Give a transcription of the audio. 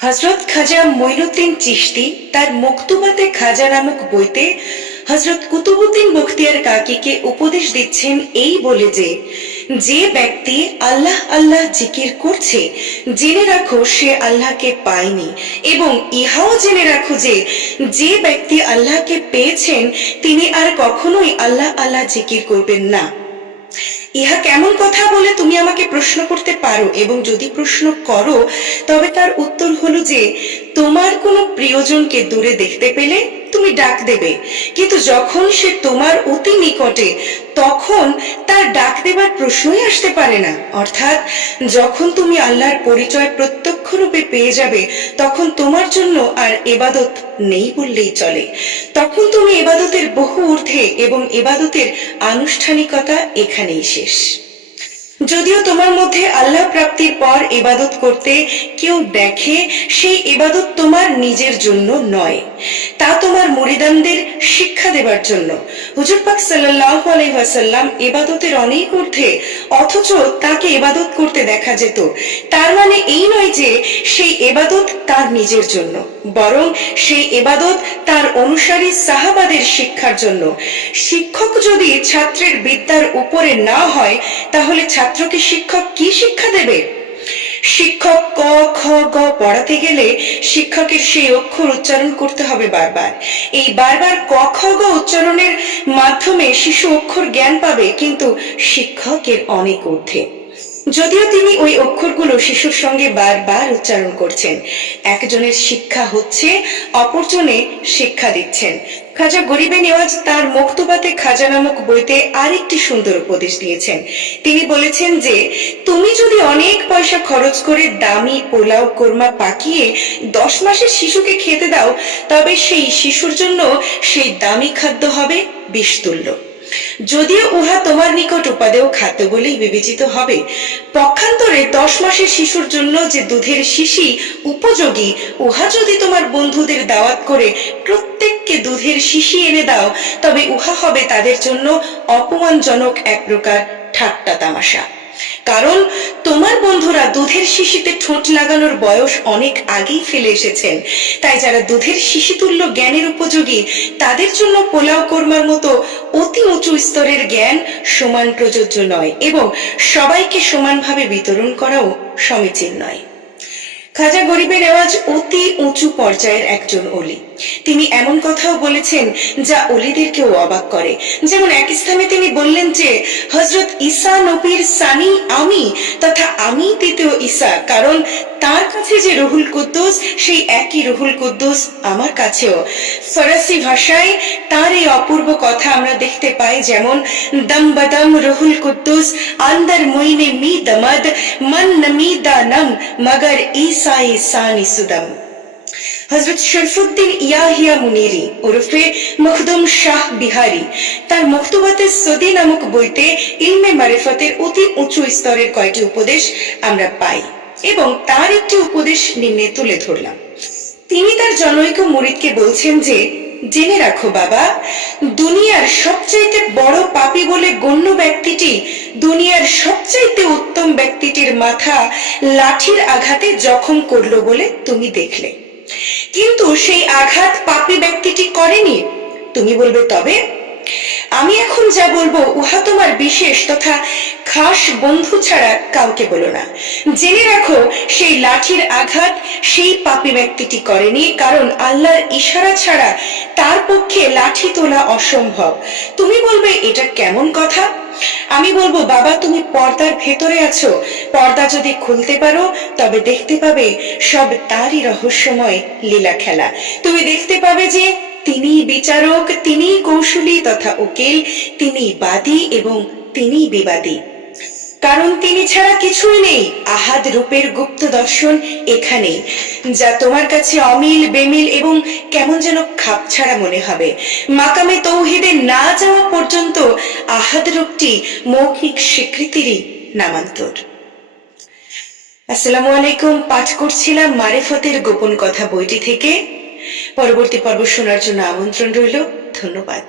হজরত খাজা মঈনুদ্দিন চিশতি তার মকতুবাতে খাজা নামক বইতে হজরত কুতুবুদ্দিন বখতিয়ার কাকিকে উপদেশ দিচ্ছেন এই বলে যে, যে ব্যক্তি আল্লাহ আল্লাহ জিকির করছে জেনে রাখো সে আল্লাহকে পায়নি, এবং ইহাও জেনে রাখো যে যে ব্যক্তি আল্লাহকে পেয়েছেন তিনি আর কখনোই আল্লাহ আল্লাহ জিকির করবেন না। ইহা কেমন কথা বলে তুমি আমাকে প্রশ্ন করতে পারো, এবং যদি প্রশ্ন করো তবে তার উত্তর হলো যে তোমার কোনো প্রিয়জনকে দূরে দেখতে পেলে তুমি ডাক দেবে, কিন্তু যখন সে তোমার অতি নিকটে তখন তার ডাক দেবার প্রশ্নই আসতে পারে না। অর্থাৎ যখন তুমি আল্লাহর পরিচয় প্রত্যক্ষ রূপে পেয়ে যাবে তখন তোমার জন্য আর ইবাদত নেই বললেই চলে। তখন তুমি ইবাদতের বহু ঊর্ধ্বে, এবং ইবাদতের আনুষ্ঠানিকতা এখানেই শেষ। যদিও তোমার মধ্যে আল্লাহ প্রাপ্তির পর ইবাদত করতে কেউ দেখে, সেই ইবাদত তোমার নিজের জন্য নয়, তা তোমার মুরিদানদের শিক্ষা দেবার জন্য। হুজুর পাক সাল্লাল্লাহু আলাইহি ওয়াসাল্লাম ইবাদতের অনেক ঊর্ধ্বে, অথচ তাকে ইবাদত করতে দেখা যেত। তার মানে এই নয় যে সেই ইবাদত তার নিজের জন্য, বরং সেই ইবাদত তার অনুসারী সাহাবাদের শিক্ষার জন্য। শিক্ষক যদি ছাত্রের বিদ্যার উপরে না হয় তাহলে ছাত্রকে শিক্ষক কি শিক্ষা দেবে? শিক্ষক ক খ গ পড়াতে গেলে শিক্ষকের সেই অক্ষর উচ্চারণ করতে হবে বারবার। এই বারবার ক খ গ উচ্চারণের মাধ্যমে শিশু অক্ষর জ্ঞান পাবে, কিন্তু শিক্ষকের অনেক ঊর্ধ্বে। যদিও তিনি ওই অক্ষরগুলো শিশুর সঙ্গে বারবার উচ্চারণ করছেন। একজনের শিক্ষা হচ্ছে, অপরজনে শিক্ষা দিচ্ছেন। খাজা গরিবে নেওয়াজ তার মকতুবাতে খাজা নামক বইতে আরেকটি সুন্দর উপদেশ দিয়েছেন। তিনি বলেছেন যে তুমি যদি অনেক পয়সা খরচ করে দামি পোলাও কোরমা পাকিয়ে 10 মাসের শিশুকে খেতে দাও, তবে সেই শিশুর জন্য সেই দামি খাদ্য হবে বিষতুল্য, যদিও উহা তোমার নিকট উপাদেয় খাদ্য বলেই বিবেচিত হবে। পক্ষান্তরে 10 মাসের শিশুর জন্য যে দুধের শিশি উপযোগী, উহা যদি তোমার বন্ধুদের দাওয়াত করে প্রত্যেককে দুধের শিশি এনে দাও, তবে উহা হবে তাদের জন্য অপমানজনক এক প্রকার ঠাট্টা তামাশা। কারণ তোমার বন্ধুরা দুধের শিশিতে ঠোঁট লাগানোর বয়স অনেক আগেই ফেলে এসেছেন। তাই যারা দুধের শিশি তুল্য জ্ঞানের উপযোগী, তাদের জন্য পোলাও কোরমার মতো অতি উঁচু স্তরের জ্ঞান সমান প্রযোজ্য নয়, এবং সবাইকে সমানভাবে বিতরণ করাও সমীচীন নয়। খাজা গরিবে নেওয়াজ অতি উঁচু পর্যায়ের একজন অলি। তিনি এমন কথাও বলেছেন যা অলিদেরকেও অবাক করে। যেমন এক স্থানে তিনি বললেন যে হযরত ঈসা নবীর সানি আমি, তথা আমি দ্বিতীয় ঈসা, কারণ তার কাছে যে রুহুল কুদ্দুস সেই একই রুহুল কুদ্দুস আমার কাছেও। ফরাসি ভাষায় তার এই অপূর্ব কথা আমরা দেখতে পাই, যেমন দম বদম রুহুল কুদ্দুস আন্দর মুইনে মি দমদ মন নমি দানম মগর ঈসাই সানি সুদম। হযরত শরফুদ্দিন ইয়াহিয়া মুনিরি ওরফে মখদুম শাহ বিহারি তার মকতুবাতে সদি নামক বইতে ইলমে মারিফতের অতি উঁচু স্তরের কয়েকটি উপদেশ আমরা পাই, এবং তার একটি উপদেশ নিম্নে তুলে ধরলাম। তিনি তার জনৈক মুরিদকে বলছেন যে, জেনে রাখো বাবা, দুনিয়ার সবচাইতে বড় পাপী বলে গণ্য ব্যক্তিটি দুনিয়ার সবচাইতে উত্তম ব্যক্তিটির মাথা লাঠির আঘাতে জখম করলো বলে তুমি দেখলে, কিন্তু সেই আঘাত পাপী ব্যক্তিটি করেনি। তুমি বলবে তবে? আমি এখন যা বলবো উহা তোমার বিশেষ তথা খাস বন্ধু ছাড়া কাউকে বলো না। জেনে রাখো সেই লাঠির আঘাত সেই পাপী ব্যক্তিটি করেনি, কারণ আল্লাহর ইশারা ছাড়া তার পক্ষে লাঠি তোলা অসম্ভব। তুমি বলবে এটা কেমন কথা? আমি বলবো বাবা, তুমি পর্দার ভেতরে আছো। পর্দা যদি খুলতে পারো তবে দেখতে পাবে সব তারই রহস্যময় লীলা খেলা। তুমি দেখতে পাবে যে তিনি বিচারক, তিনি কৌশলী তথা উকিল, তিনি বাদী এবং তিনি বিবাদী, কারণ তিনি ছাড়া কিছুই নেই। আহাদ রূপের গুপ্ত দর্শন এখানেই, যা তোমার কাছে অমিল বেমিল এবং কেমন যেন খাপছাড়া মনে হবে। মাকামে তৌহিদে না যাওয়া পর্যন্ত আহাদ রূপটি মৌখিক স্বীকৃতিরই নামান্তর। আসসালামু আলাইকুম। পাঠ করছিলাম মারিফতের গোপন কথা বইটি থেকে। পরবর্তী পর্ব শোনার জন্য আমন্ত্রণ রইল। ধন্যবাদ।